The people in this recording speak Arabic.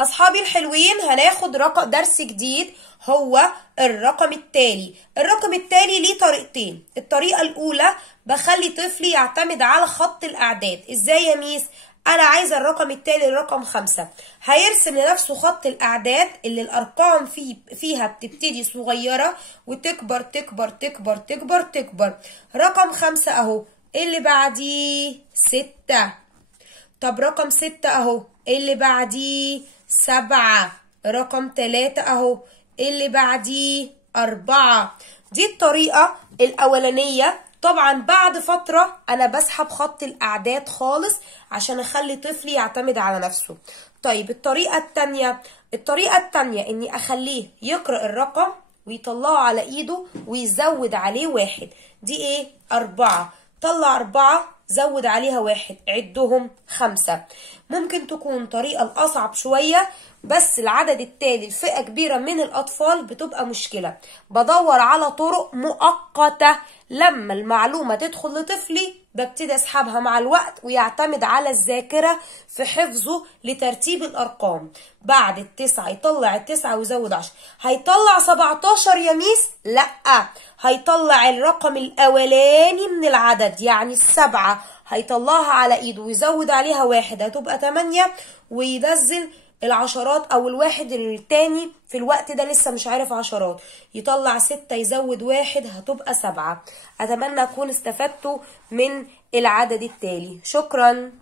أصحابي الحلوين، هناخد درس جديد هو الرقم التالي. الرقم التالي ليه طريقتين. الطريقة الأولى بخلي طفلي يعتمد على خط الأعداد. إزاي يا ميس؟ أنا عايزة الرقم التالي الرقم 5 هيرسم لنفسه خط الأعداد اللي الأرقام فيها بتبتدي صغيرة وتكبر تكبر تكبر تكبر تكبر. رقم 5 أهو، اللي بعديه 6. طب رقم 6 أهو، اللي بعديه 7. رقم 3 اهو، اللي بعديه 4. دي الطريقة الأولانية. طبعا بعد فترة أنا بسحب خط الأعداد خالص عشان أخلي طفلي يعتمد على نفسه. طيب الطريقة التانية إني أخليه يقرأ الرقم ويطلعه على إيده ويزود عليه 1. دي إيه؟ 4. طلع 4 زود عليها 1، عدهم 5. ممكن تكون طريقة الأصعب شوية، بس العدد التالي لفئة كبيرة من الأطفال بتبقى مشكلة. بدور على طرق مؤقتة، لما المعلومة تدخل لطفلي ببتدي أسحبها مع الوقت ويعتمد على الذاكرة في حفظه لترتيب الأرقام. بعد 9 يطلع 9 ويزود 10. هيطلع 17 يا ميس؟ لأ، هيطلع الرقم الأولاني من العدد، يعني 7 هيطلعها على ايده ويزود عليها 1 هتبقى 8، وينزل العشرات او الواحد التاني في الوقت ده لسه مش عارف عشرات، يطلع 6 يزود 1 هتبقى 7. اتمنى اكون استفدتوا من العدد التالي. شكرا.